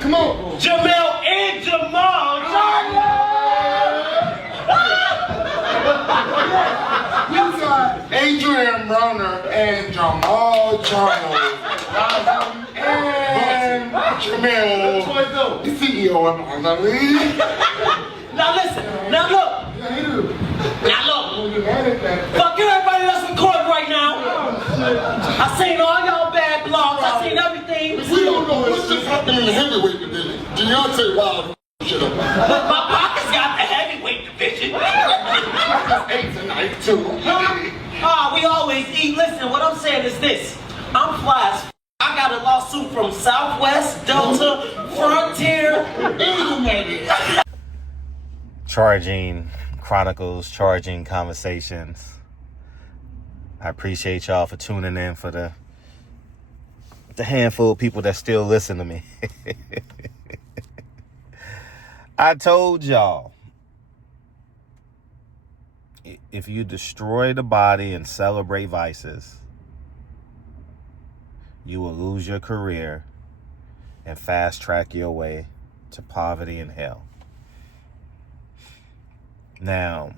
Come on. Jamel and Jamal You got Adrian Broner and Jamal Charles. And Jamel, the CEO of my league. Now listen, now look. Fuck everybody that's recording right now. I seen all y'all bad blogs. I seen everything. We don't know what's just happening in the heavyweight division. Deontay Wilder shit up. My pocket's got the heavyweight division. That's 8 tonight too. We always eat. Listen, what I'm saying is this. I'm fly as I got a lawsuit from Southwest, Delta, Frontier, Charging Chronicles, Charging Conversations. I appreciate y'all for tuning in, for the handful of people that still listen to me. I told y'all, if you destroy the body and celebrate vices, you will lose your career and fast track your way to poverty and hell. Now,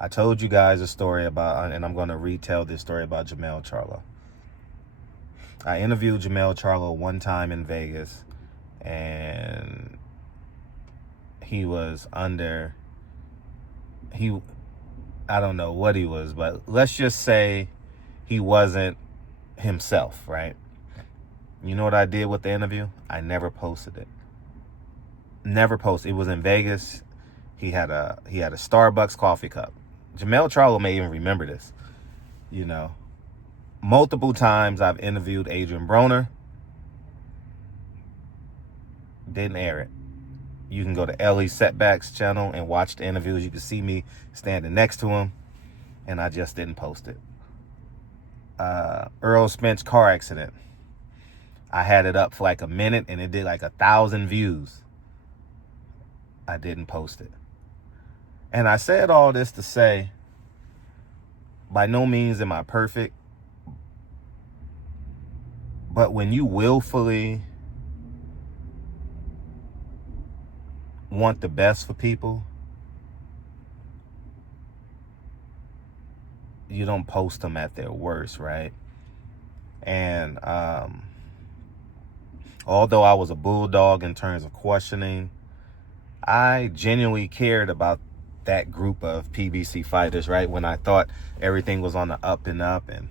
I told you guys a story about, and I'm going to retell this story about Jamel Charlo. I interviewed Jamel Charlo one time in Vegas, and he was under, I don't know what he was, but let's just say he wasn't himself, right? You know what I did with the interview? I never posted it. Never posted. It was in Vegas. He had a Starbucks coffee cup. Jamel Charlo may even remember this. You know, multiple times I've interviewed Adrian Broner. Didn't air it. You can go to Ellie Setbacks channel and watch the interviews. You can see me standing next to him, and I just didn't post it. Earl Spence car accident. I had it up for like a minute, and it did like 1,000 views. I didn't post it. And I said all this to say, by no means am I perfect, but when you willfully want the best for people, you don't post them at their worst, right? And although I was a bulldog in terms of questioning, I genuinely cared about that group of PBC fighters, right? When I thought everything was on the up and up, and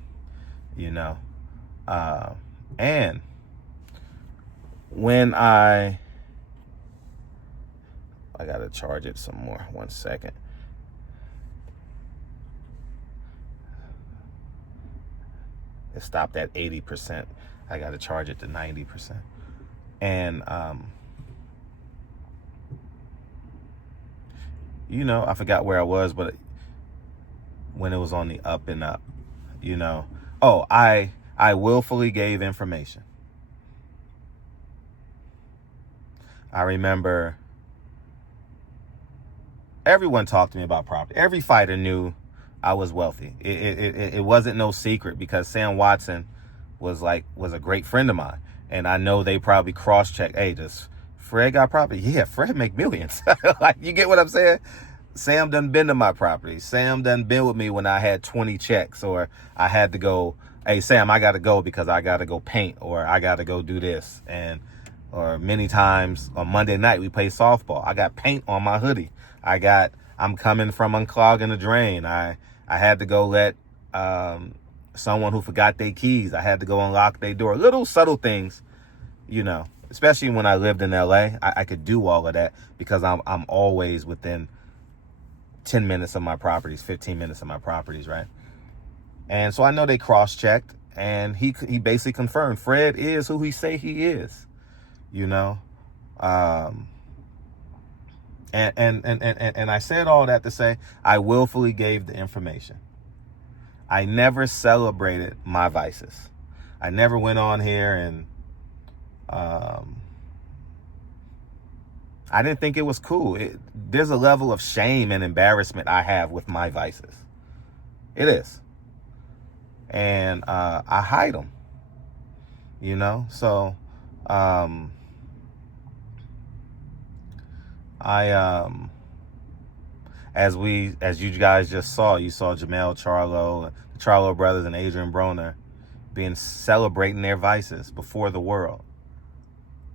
you know, and when I gotta charge it some more. 1 second. It stopped at 80%. I gotta charge it to 90%. And you know, I forgot where I was, but when it was on the up and up, you know. Oh, I willfully gave information. I remember everyone talked to me about property. Every fighter knew I was wealthy. It wasn't no secret, because Sam Watson was a great friend of mine. And I know they probably cross-checked, hey, does Fred got property? Yeah, Fred make millions. Like, you get what I'm saying? Sam done been to my property. Sam done been with me when I had 20 checks, or I had to go, hey, Sam, I got to go because I got to go paint, or I got to go do this. Or many times on Monday night, we play softball. I got paint on my hoodie. I'm coming from unclogging the drain. I had to go let someone who forgot their keys, I had to go unlock their door. Little subtle things, you know, especially when I lived in LA, I could do all of that because I'm always within 10 minutes of my properties, 15 minutes of my properties, right? And so I know they cross-checked, and he basically confirmed Fred is who he say he is, you know? And I said all that to say I willfully gave the information. I never celebrated my vices. I never went on here and I didn't think it was cool. There's a level of shame and embarrassment I have with my vices. It is. And I hide them, you know? So As you guys just saw, you saw Jamel Charlo, the Charlo brothers, and Adrian Broner celebrating their vices before the world.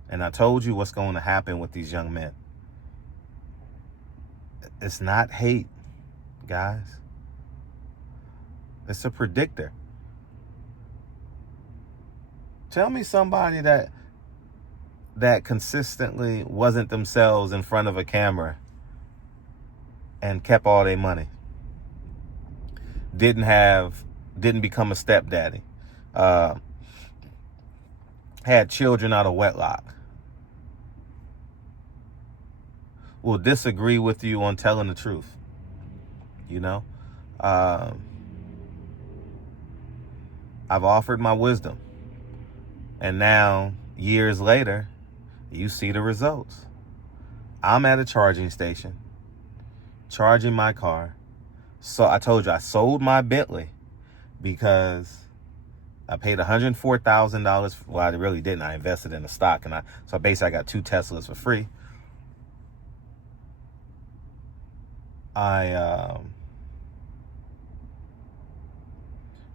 And I told you what's going to happen with these young men. It's not hate, guys. It's a predictor. Tell me somebody that consistently wasn't themselves in front of a camera and kept all their money. Didn't become a stepdaddy. Had children out of wedlock. Will disagree with you on telling the truth. You know? I've offered my wisdom. And now, years later, you see the results. I'm at a charging station, charging my car. So I told you I sold my Bentley because I paid $104,000. Well, I really didn't. I invested in the stock, so basically I got 2 Teslas for free.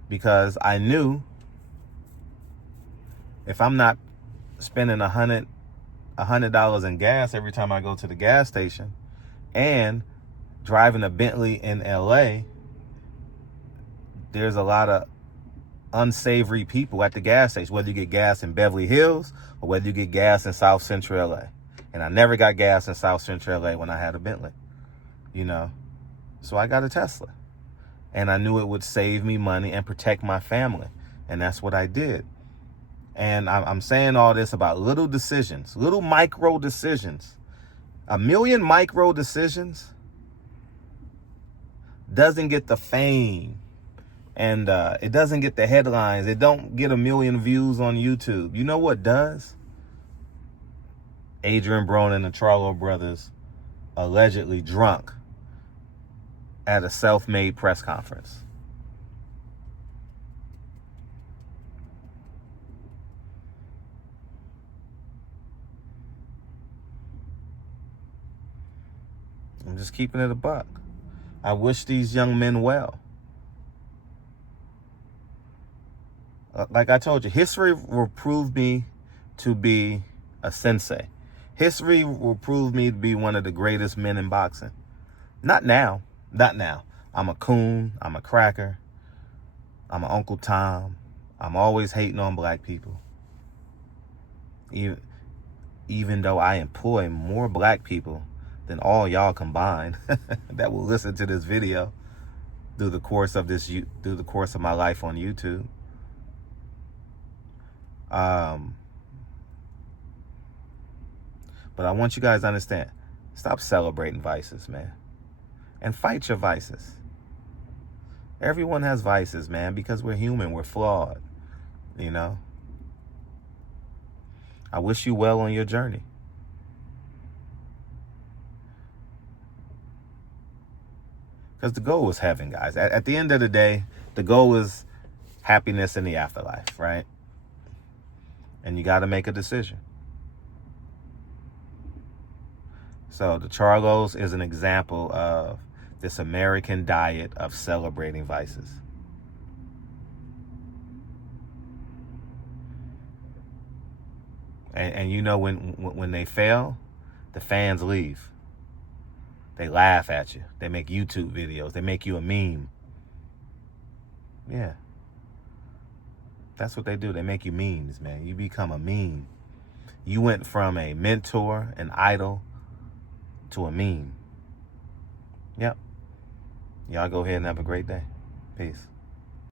Because I knew if I'm not spending $100 in gas every time I go to the gas station and driving a Bentley in LA, there's a lot of unsavory people at the gas station, whether you get gas in Beverly Hills or whether you get gas in South Central LA. And I never got gas in South Central LA when I had a Bentley, you know. So I got a Tesla. And I knew it would save me money and protect my family. And that's what I did. And I'm saying all this about little decisions, little micro decisions. 1 million micro decisions doesn't get the fame, and it doesn't get the headlines. It don't get 1 million views on YouTube. You know what does? Adrian Broner and the Charlo brothers allegedly drunk at a self-made press conference. I'm just keeping it a buck. I wish these young men well. Like I told you, history will prove me to be a sensei. History will prove me to be one of the greatest men in boxing. Not now. Not now. I'm a coon. I'm a cracker. I'm an Uncle Tom. I'm always hating on black people. Even though I employ more black people than all y'all combined that will listen to this video through the course of my life on YouTube. But I want you guys to understand, stop celebrating vices, man. And fight your vices. Everyone has vices, man, because we're human, we're flawed, you know. I wish you well on your journey. Because the goal is heaven, guys. At the end of the day, the goal is happiness in the afterlife, right? And you got to make a decision. So the Charlos is an example of this American diet of celebrating vices. And you know, when they fail, the fans leave. They laugh at you. They make YouTube videos. They make you a meme. Yeah. That's what they do. They make you memes, man. You become a meme. You went from a mentor, an idol, to a meme. Yep. Y'all go ahead and have a great day. Peace.